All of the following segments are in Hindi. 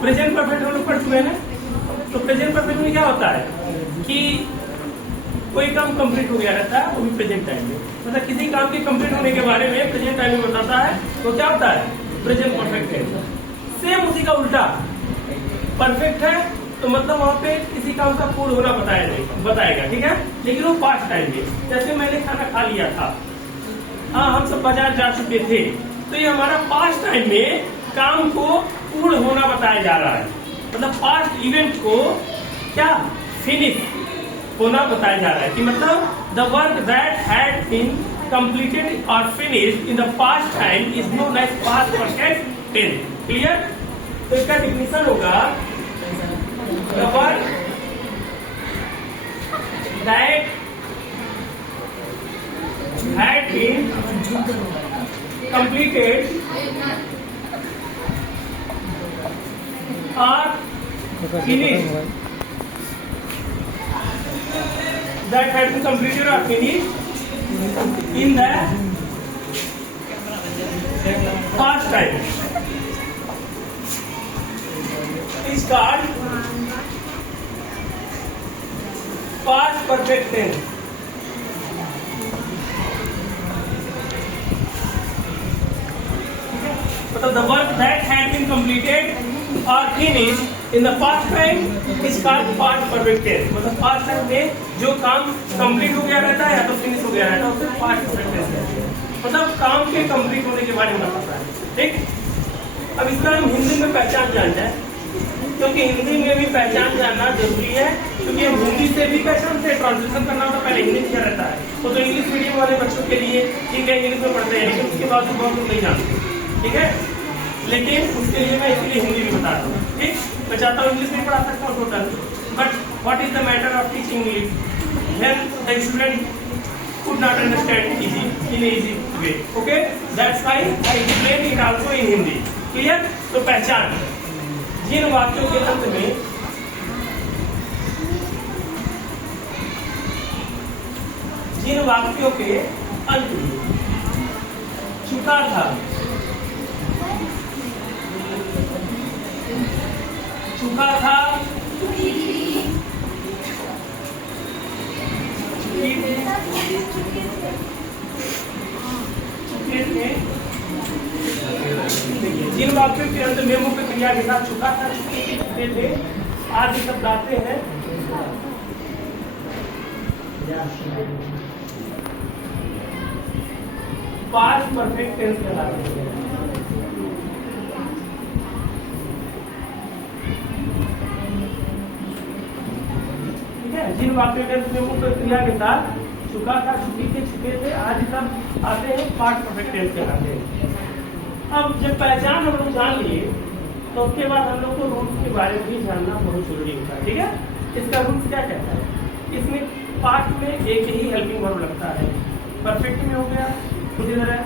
प्रेजेंट परफेक्ट हम लोग पढ़ चुके हैं ना। तो प्रेजेंट परफेक्ट में क्या होता है कि कोई काम कंप्लीट हो गया रहता है, वो भी प्रेजेंट टाइम में। मतलब किसी काम के कंप्लीट होने के बारे में प्रेजेंट टाइम में बताता है, तो क्या होता है? Present perfect tense. सेम उसी का उल्टा, परफेक्ट है तो मतलब वहां पे किसी काम का पूर्ण होना बताएगा, ठीक है, लेकिन वो पास्ट टाइम में। जैसे मैंने खाना खा लिया था, हाँ हम सब बाजार जा चुके थे, तो ये हमारा पास्ट टाइम में काम को पूर्ण होना बताया जा रहा है। मतलब पास्ट इवेंट को क्या फिनिश होना बताया जा रहा है कि मतलब the work that had been completed और finished in the past time is known as past perfect tense. Clear? तो इसका डिफिनेशन होगा the work that had been completed or finished, that had been completed or finished in the past time is called past perfect tense. So the work that had been completed or finished in the past time is called past perfect tense. मतलब past time में जो काम कंप्लीट हो गया रहता है या तो फिनिश हो गया रहता है उसे past perfect tense कहते हैं। मतलब काम के कंप्लीट होने के बारे में बताता है। ठीक, अब इसका हम हिंदी में पहचान जानते हैं, क्योंकि हिंदी में भी पहचान जानना जरूरी है, क्योंकि हम हिंदी से भी पहचानते हैं। ट्रांसलेशन करना तो पहले इंग्लिश में रहता है, तो इंग्लिश मीडियम वाले बच्चों के लिए ठीक है, इंग्लिश में पढ़ते हैं, लेकिन उसके बाद बहुत लोग नहीं जानते, ठीक है, लेकिन उसके लिए मैं इसलिए हिंदी भी बता रहा हूँ। ठीक, मैं चाहता हूँ इंग्लिश में पढ़ा सकता हूँ total, but what is the matter of teaching English when the student could not understand in easy way. Okay, that's why I explain it also in Hindi. Clear? तो पहचान, जिन वाक्यों के अंत में चुका था, जिन वाक्यों के अंत में मुख्य क्रिया के साथ चुका था, चुके थे, आदि शब्द आते हैं, पास्ट परफेक्ट टेंस कहलाते हैं। ठीक है, जिन वाक्यों के अंत में मुख्य क्रिया के साथ चुका था, चुके थे, आदि शब्द आते हैं, पास्ट परफेक्ट टेंस कहलाते हैं। अब जब पहचान हम लोग जान लिए, तो उसके बाद हम लोग को रूल्स के बारे में भी जानना बहुत जरूरी होता है। ठीक है, इसका रूल्स क्या कहता है? इसमें पास्ट में एक ही हेल्पिंग वर्ब लगता है। परफेक्ट में हो गया उसी तरह,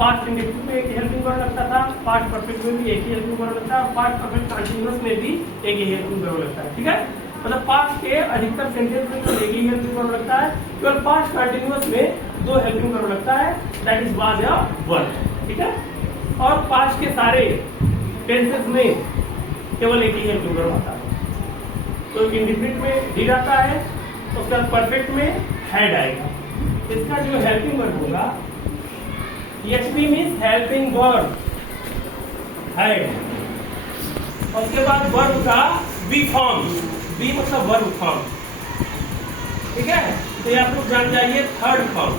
पास्ट इंडेफिनिट में एक ही हेल्पिंग वर्ब लगता था, पास्ट परफेक्ट में भी एक ही हेल्पिंग वर्ब लगता है, और पास्ट परफेक्ट कंटीन्यूअस में भी एक ही हेल्पिंग वर्ब लगता है। ठीक है, मतलब पास्ट के अधिकतर सेंटेंस में तो एक ही हेल्पिंग वर्ब लगता है, केवल पास्ट कंटीन्यूअस में दो हेल्पिंग वर्ब लगता है, दैट इज वाज या वर। ठीक है, और पास्ट के सारे टेंसेस में केवल एक ही हेल्पिंग वर्ब आता है। तो इंडेफिनिट में डिड आता है, उसके बाद परफेक्ट में हैड आएगा। इसका जो हेल्पिंग वर्ब होगा, HP means helping verb had, उसके बाद वर्ब का बी फॉर्म, बी मतलब वर्ब फॉर्म। ठीक है, तो ये आप लोग जान जाइए थर्ड फॉर्म।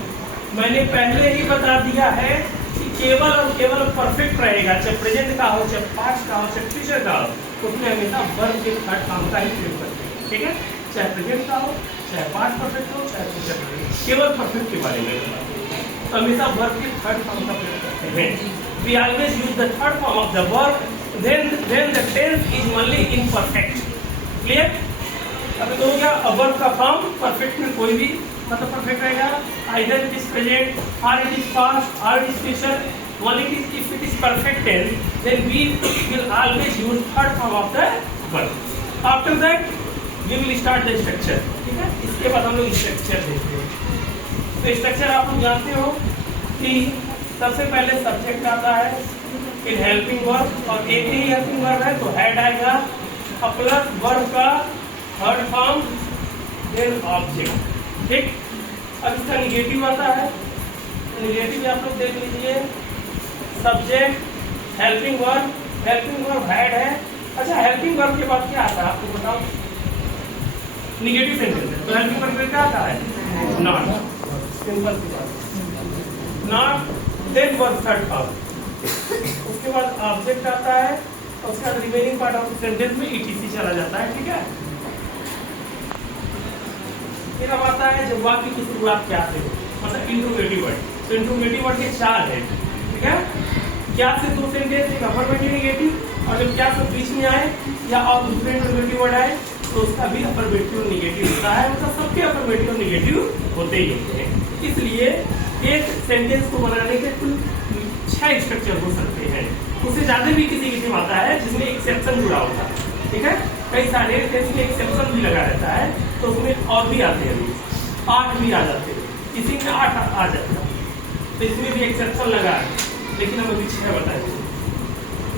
मैंने पहले ही बता दिया है कि केवल और केवल परफेक्ट रहेगा, चाहे प्रेजेंट का हो, चाहे पास्ट का हो, चाहे फ्यूचर का हो, उसमें हमेशा वर्ब के थर्ड फॉर्म का ही प्रयोग करते हैं। ठीक है, चाहे प्रेजेंट का हो, चाहे पास्ट परफेक्ट हो, चाहे फ्यूचर का हो, केवल परफेक्ट के बारे में तो हमेशा वर्ब के थर्ड फॉर्म का प्रयोग करते हैं। We always use the third form of the verb then the tense is only imperfect. Clear? अभी तो हो गया, वर्ब का फॉर्म परफेक्ट में कोई भी मतलब परफेक्ट रहेगा, either it is present or it is past or it is future. Only if it is perfect tense, then we will always use third form of the verb. After that, we will start the structure. ठीक है, इसके बाद हम लोग स्ट्रक्चर देखते हैं। तो स्ट्रक्चर आप लोग जानते हो कि सबसे पहले सब्जेक्ट आता है, इन हेल्पिंग वर्ब, और एक ही हेल्पिंग वर्ब है तो हैड आएगा, और प्लस वर्ब का थर्ड फॉर्म देन ऑब्जेक्ट। ठीक, अब इसका निगेटिव आता है, निगेटिव आप लोग देख लीजिए, सब्जेक्ट हेल्पिंग वर्ब हैड है। अच्छा, हेल्पिंग वर्ब के बाद क्या आता है आपको बताओ? Negative sentence. तो हेल्पिंग वर्ब में क्या आता है? नॉट, सिंपल सी बात, not, then verb third form, उसके बाद ऑब्जेक्ट आता है, और उसके बाद रिमेनिंग पार्ट ऑफ सेंटेंस में ईटीसी चला जाता है। ठीक है, फिर अब आता है जब वाक्य की शुरुआत क्या से, मतलब इंट्रोगेटिव वर्ड। तो इंट्रोगेटिव वर्ड के 4 है। ठीक है, क्या से 2 सेंटेंस, एक अफर्मेटिव निगेटिव, और जब क्या से बीच में आए या और दूसरे इंट्रोगेटिव वर्ड आए तो उसका भी अफर्मेटिव निगेटिव होता है। मतलब सबके अफर्मेटिव निगेटिव होते ही होते हैं। इसलिए एक सेंटेंस को बनाने के कुल 6 स्ट्रक्चर हो सकते हैं, उससे ज्यादा भी किसी किसी में आता है जिसमें एक्सेप्शन जुड़ा होता है। ठीक है, कई सारे केस में एक्सेप्शन भी लगा रहता है, तो उसमें और भी आते हैं, 8 भी आ जाते हैं, किसी में 8 आ जाता है, तो इसमें भी एक्सेप्शन लगा है, लेकिन हम अभी 6 बताएंगे।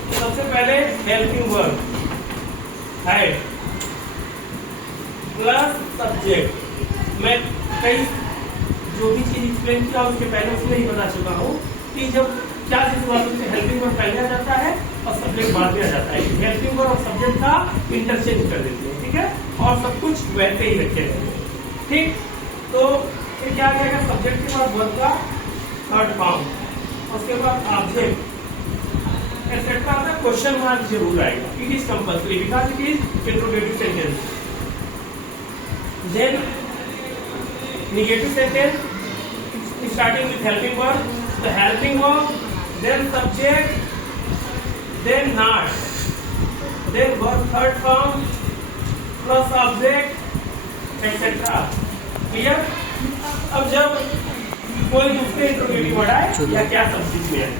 तो सबसे पहले helping verb had plus subject. मैं कई जो भी चीज एक्सप्लेन किया उसके पहले उसमें ही बता चुका हूँ कि जब क्या चीज हुआ तो हेल्पिंग वर्ब पहले आ जाता है और सब्जेक्ट बाद में आ जाता है। हेल्पिंग वर्ब और सब्जेक्ट का इंटरचेंज कर देते हैं। ठीक है, और सब कुछ वैसे ही रखे रहते हैं। ठीक, तो फिर क्या करेगा, सब्जेक्ट के बाद वर्ब का थर्ड फॉर्म, उसके बाद ऑब्जेक्ट एक्सेट्रा आता है, क्वेश्चन मार्क जरूर आएगा। It is compulsory because it is interrogative sentence. Then negative sentence starting with helping verb, the helping verb, then subject, then not, then verb third form plus object etc. Clear? अब जब कोई दूसरे इंट्रोगेटिव वर्ड आए या क्या सब चीज में है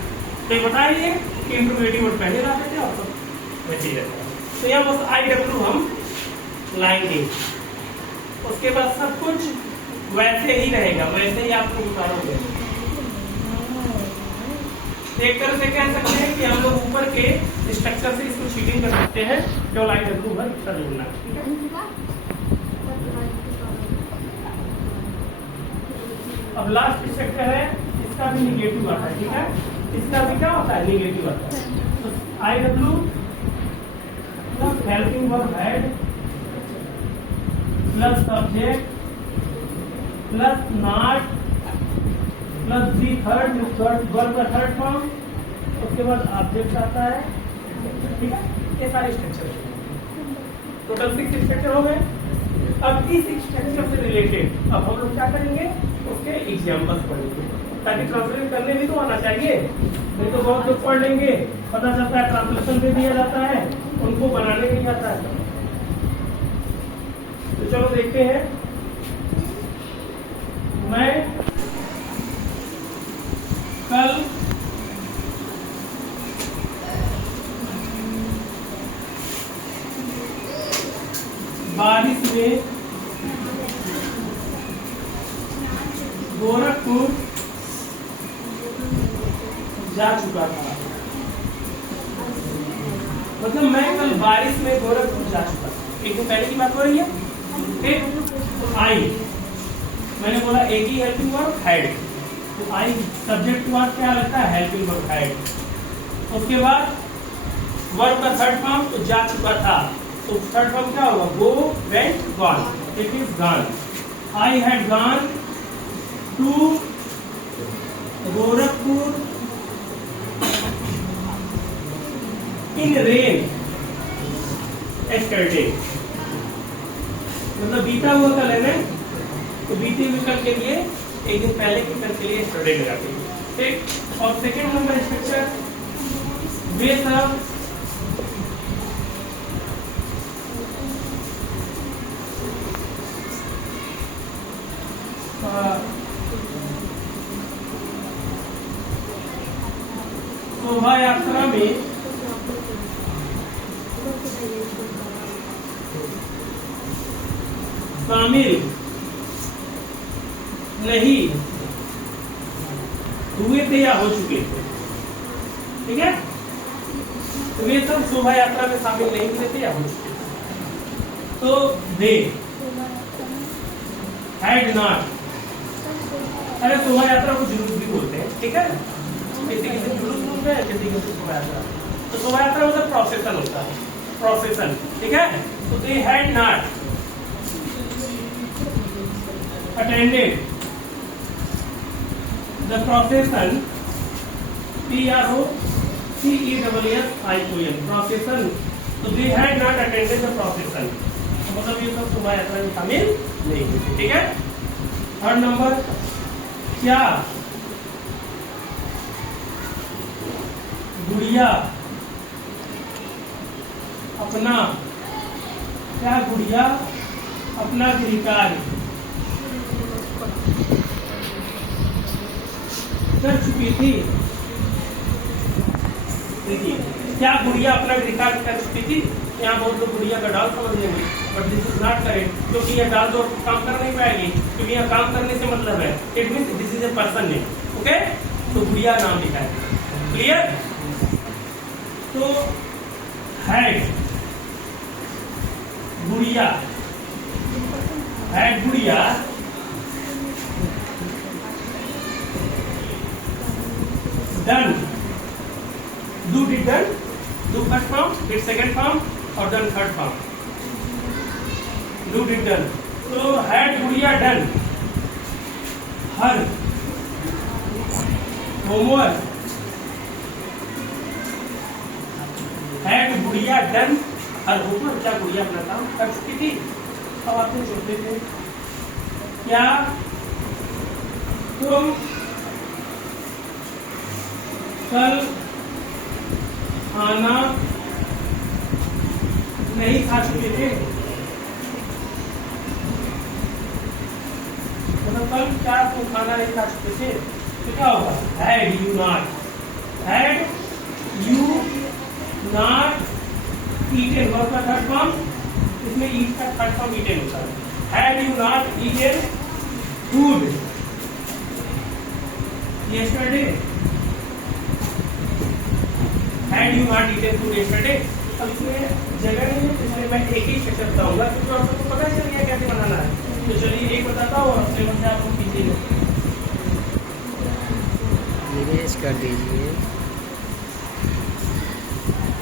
तो ये बताइए कि इंट्रोगेटिव वर्ड पहले लाते थे और सब वैसे ही रहता है। तो यहाँ बस IW हम लाएंगे, उसके बाद सब कुछ वैसे ही रहेगा, वैसे ही आपको उतारोगे। एक तरह से कह सकते हैं कि हम लोग ऊपर के स्ट्रक्चर से इसको चीटिंग कर सकते हैं, केवल IW भर कर लेना। ठीक है, अब लास्ट स्ट्रक्चर है, इसका भी निगेटिव आता है। ठीक है, इसका भी क्या होता है, निगेटिव आता है। तो IW plus helping verb had plus subject plus not plus the third verb का थर्ड फॉर्म, उसके बाद ऑब्जेक्ट आता है। ठीक है, ये सारे स्ट्रक्चर टोटल 6 स्ट्रक्चर हो गए। अब इस स्ट्रक्चर से रिलेटेड अब हम लोग क्या करेंगे, उसके एग्जाम्पल्स पढ़ेंगे, ताकि ट्रांसलेट करने भी तो आना चाहिए। नहीं तो बहुत लोग पढ़ लेंगे, पता चलता है ट्रांसलेशन पे दिया जाता है, उनको बनाने नहीं आता है। तो चलो देखते हैं। मैं कल बारिश में गोरखपुर जा चुका था। मतलब मैं कल बारिश में गोरखपुर जा चुका था। एक तो पहले की बात हो रही है। ठीक, आई मैंने बोला एक ही हेल्पिंग वर्ब हैड, तो आई सब्जेक्ट के बाद क्या लगता है, हेल्पिंग वर्ब हैड। उसके बाद वर्ब का थर्ड फॉर्म, तो जा चुका था, तो थर्ड फॉर्म क्या होगा, go, went, gone. It is gone. I had gone to Gorakhpur in rain yesterday. मतलब बीता हुआ कल है ना, तो बीते हुए कल के लिए एक दिन पहले के कल के लिए एस्टरडे लगाते हैं। ठीक, और सेकेंड नंबर स्ट्रक्चर वे सब शोभा यात्रा में शामिल नहीं हुए थे या हो चुके थे। ठीक है, तो वे सब शोभा यात्रा में शामिल नहीं हुए थे या हो चुके थे। तो दे हैड नॉट, अरे शोभा यात्रा को जुलूस भी बोलते हैं, ठीक है, किसी किसी जुलूस बोलते हैं, किसी किसी शोभा यात्रा। तो शोभा यात्रा मतलब प्रोसेसन होता है, प्रोसेसन, ठीक है। तो they had not attended the procession, PROCESSION, procession. तो they had not attended the procession, मतलब ये सब शोभा यात्रा में शामिल नहीं हुए, ठीक है। थर्ड नंबर, क्या गुड़िया अपना, क्या गुड़िया अपना गृह कार्य कर चुकी थी? देखिए, क्या गुड़िया अपना गृह कार्य कर चुकी थी? यहाँ बहुत लोग गुड़िया का डाल समझ लेंगे, but this is not correct, क्योंकि यह डाल तो काम कर नहीं पाएगी, क्योंकि यहाँ काम करने से मतलब है it means this is a person name, okay. तो गुड़िया नाम लिखा है, क्लियर। तो had Gudiya, had Gudiya done, do did done, do first form, did second form और done third form, do did done. तो had Gudiya done her homework, had Gudiya done her homework, क्या गुड़िया अपना काम कर चुकी थी? अब आपसे पूछते थे, क्या तुम कल खाना नहीं खा चुके थे? मतलब कल क्या तुम खाना नहीं खा चुके थे? तो क्या होगा? Had you not, had you not eaten, verb का थर्ड फॉर्म, इसमें ईट का थर्ड फॉर्म ईटेन होता है। Had you not eaten food yesterday, had you not eaten food yesterday. अब इसमें जगह नहीं है, इसलिए मैं एक ही स्ट्रक्चर बताऊंगा, क्योंकि आप सबको पता चल गया कैसे बनाना है। तो चलिए एक बताता हूँ और अपने मन से आपको कीजिए, निवेश कर दीजिए।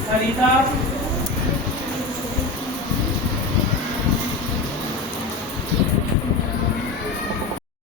सरिता